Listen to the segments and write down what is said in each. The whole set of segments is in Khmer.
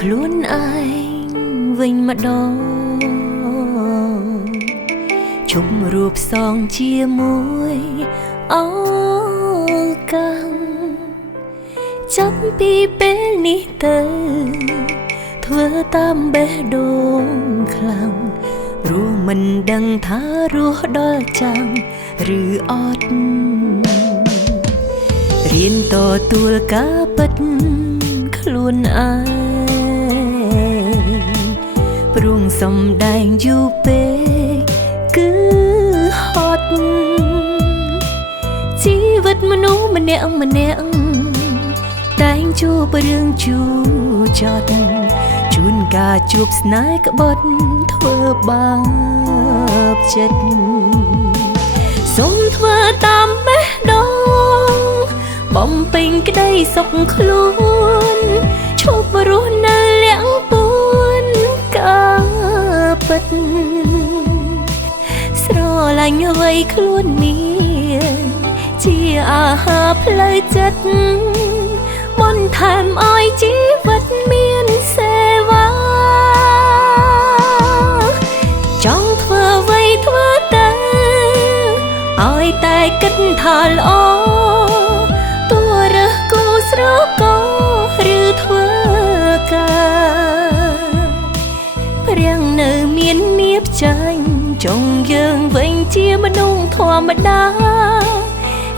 ខ្លួនឯងវិញម្ដងជុំរូបសងជាមួយអកាំងចាប់ពីពេលនេះទៅធ្វើតាមបេះដូងខ្លាំងព្រោះមិនដឹងថារស់ដល់ចាំងឬអត់រៀនតទួលការពិតខ្លួនឯងព្រោះសំដែងយូរពេកគឺហត់ជីវិតមនុស្សម្នាក់តែងជួបរឿងជូរចត់ជួនកាលជួបស្នេហ៍ក្បត់ធ្វើបាបចិត្តសូមធ្វើតាមបេះដូងបំពេញក្តីសុខខ្លួនឈប់រស់នៅលាក់ពួនការពិតស្រឡាញ់អ្វីខ្លួនមានជាអាហារផ្លូវចិត្តបន្ថែមឲ្យជីវិតមានសេវាចង់ធ្វើអ្វីធ្វើទៅឲ្យតែគិតថាល្អទោះរើសគូស្រកោឬធ្វើការព្រាំងនៅមាននៀបចាញ់ចង់យើងវិញជាមនុស្សធម្មតា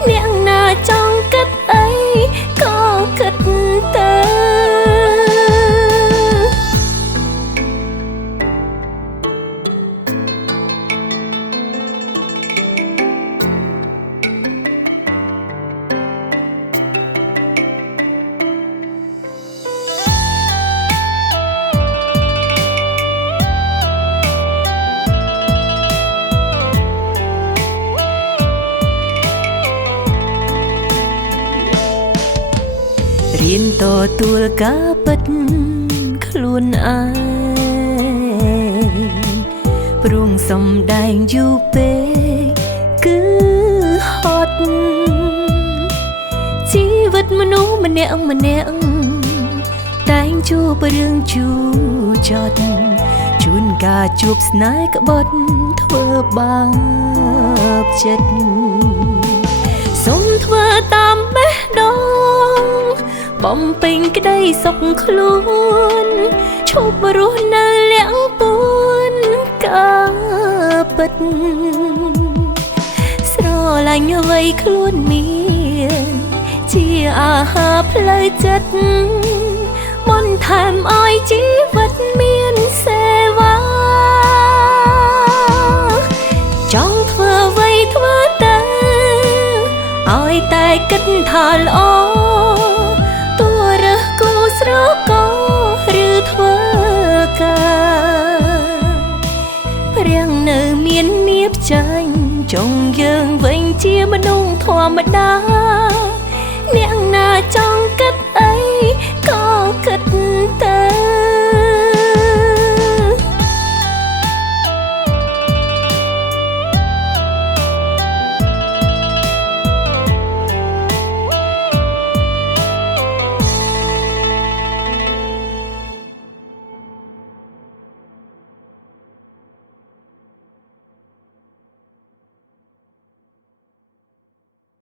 អ្នកណាចង់គិតអីក៏គិតទៅរៀនតទួលការពិតខ្លួនឯងព្រោះសំដែងយូរពេកគឺហត់ជីវិតមនុស្សម្នាក់តែងជួបរឿងជូរចត់ជួនកាលជួបស្នេហ៍ក្បត់ធ្វើបាបចិត្តសូមធ្វើតាមបេះដូងបំពេញក្តីសុខខ្លួនឈប់រស់នៅលាក់ពួនការពិតស្រឡាញ់អ្វីខ្លួនមានជាអាហារផ្លូវចិត្តបន្ថែមឲ្យជីវិតមានសេវាចង់ធ្វើអ្វីធ្វើទៅឲ្យតែគិតថាល្អទោះរើសគូស្រកោឬធ្វើការព្រាំងនៅមាននៀបចាញ់ចង់យើងវិញជាមនុស្សធម្មតាអ្នក